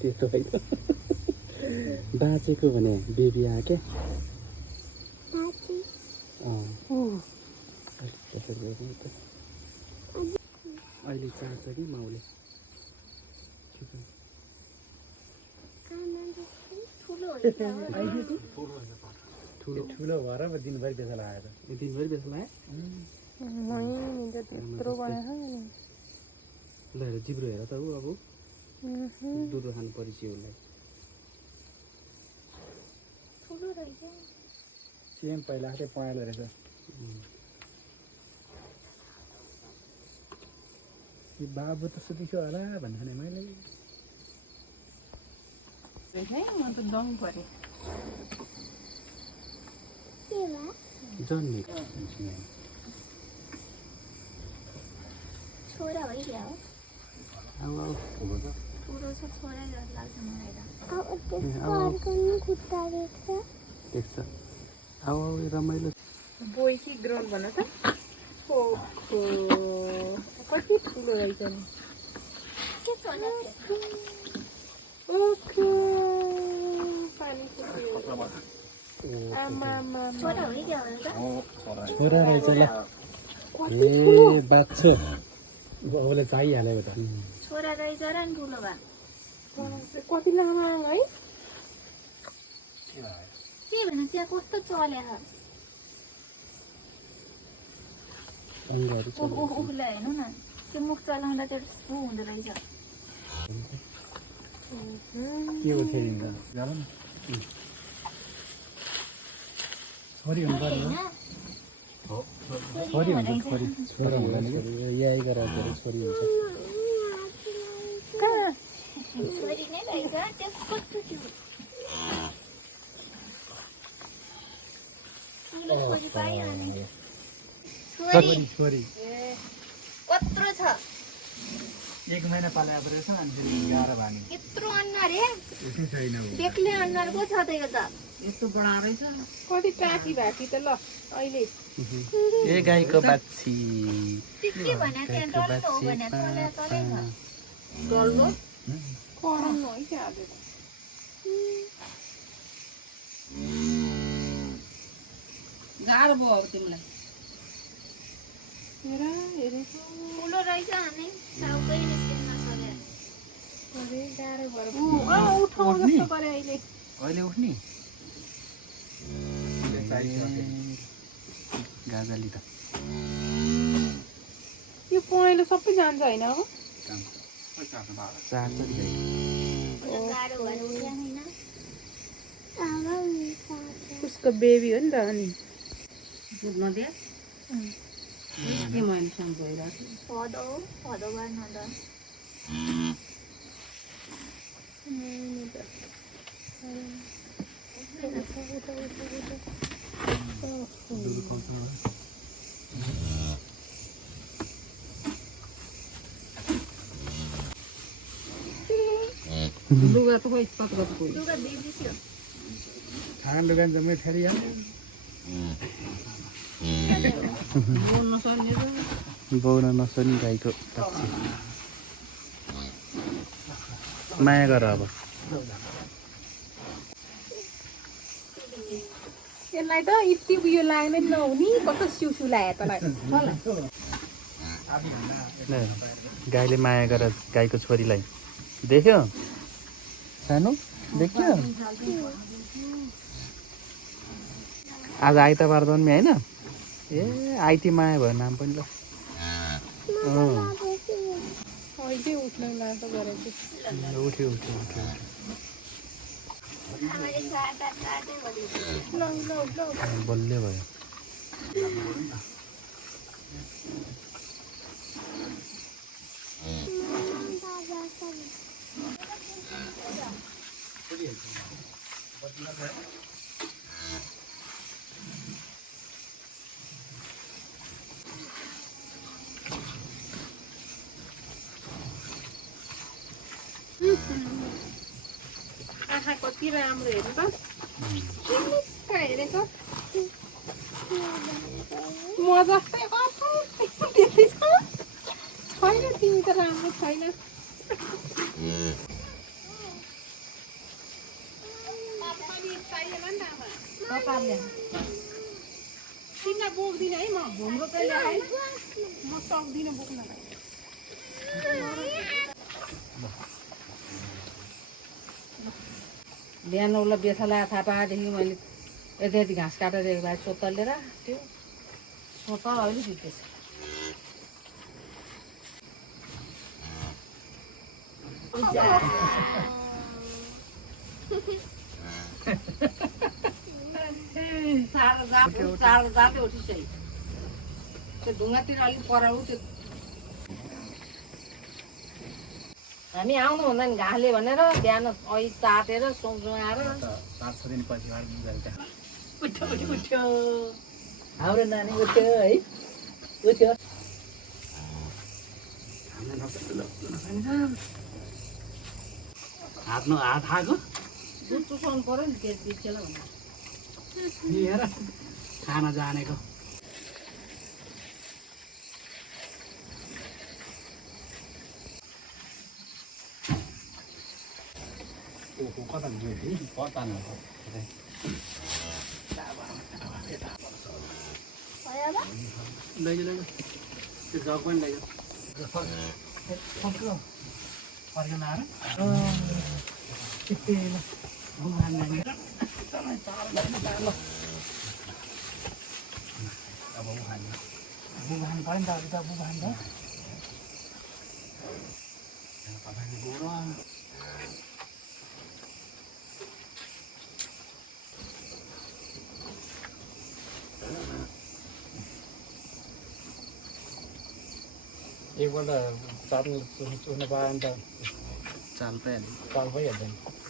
त्यो त बाँचेको भने बेबी आ क्या अहिले चाहन्छ कि माउले ठुलो भएर दिनभरि बेचा लगाएर दिनभरि बेचा लगायो ल हेर जिब्रो हेर त ऊ अब दुधो खानु परिचय उसलाई सेम पहिला चाहिँ पहेँलो रहेछ बाबु त सुतिसो होला भन्ने मैले जन्मे छोरा भइदियो अब ठुलो छ छोरा जस्तो लाग्छ मलाई देख्छ अब रमाइलो बोय कि ग्राउन्ड भन त कति ठुलो रहेछ नि छोरा भइदियो छोरा रहेछ ल ए बाच्छो अबले चाहिहाल्यो त छोरा रहेछ र नि ठुलो भए कति लामा है त्यही भन त्यहाँ कस्तो चल्या उखुलाई हेर्नु न त्यो मुख चलाउँदा चाहिँ ऊ हुँदो रहेछ के हो फेरि छोरी हुनु पर्यो छोरी हुन्छ छोरी छोरा हुँदैन कि यही गरेर छोरी हुन्छ छोरी नै रहेछ त्यस कस्तो थियो ठुलो छोरी पाइयो अनि छोरी छोरी कत्रो छ 1 महिना पाले रहेछ अनि फेरि 11 भानी यत्रो अनुहार हे यति छैन बेग्लै अनुहार पो छ त यो त यस्तो बडा रहेछ कति टाकी भाकी त ल अहिले ए गाईको बाछी के भने त्यहाँ डल्लो हो भने चले चलेन डल्लो कराउनु है क्या आज गाह्रो भयो अब तिमीलाई ठुलो रहेछ अनि टाउकै निस्किन नसके अरे गाह्रो भएर उठाउनु जस्तो गरे अहिले अहिले उठ्ने गाजाली त यो पहेँलो सबै जान्छ होइन अब चार गाह्रो भएर उठ्दैन हैन उसको बेबी हो नि त अनि दुध नदिए के महिनासम्म भइरहेको भदौ गर्न त लुगा त खोइ पत्रो लुगा बिग्रिस्यो खाना लुगा जम्मै फेरि बाउन नसक्ने गाईको बाछी माया गर अब यसलाई त यति उयो लाग्ने नहुने कस्तो सिउसिउ लाग्यो तँलाई गाईले माया गर गाईको छोरीलाई देख्यो सानो देख्यो आज आइतबार जन्मे होइन ए आइती माया भयो नाम पनि ल अहिले उठ्न लाग्छ गरेको उठ्यो उठ्यो उठ्यो बल्लै भयो कति राम्रो हेर्नु त हेरेको म जस्तै छैन तिमी त राम्रो छैन तिमीलाई बोक्दिनँ है म घुम्रो त ल्याएँ म सक्दिनँ बोक्न बिहान उसलाई बेथा लगाएर थाहा पाएदेखि मैले यति यति घाँस काटेर दिएको भाइ सोतलेर त्यो सोतल अहिले जित्दैछ चार जाँदै उठिसक्यो त्यो ढुङ्गातिर अलिक पराउ त्यो हामी आउनुभन्दा नि घाँसले भनेर बिहान ऐ चाटेर सुँगाएर 5-6 दिनपछि उठ्यो उठ्यो उठ्यो हाम्रो नानी उठ्यो है उठ्यो हात आएको दुध चुसाउनु पऱ्यो नि त्यो पिछेलाई भन्दा हेर खाना जानेको कता कता लैजाऊ त्यो जग पनि लैजाऊ फर्केन आएर अब बुखान पऱ्यो नि त अलिक बुखान त एकपल्ट चाल चुस्नु पायो भने त चाल पाइहाल्यो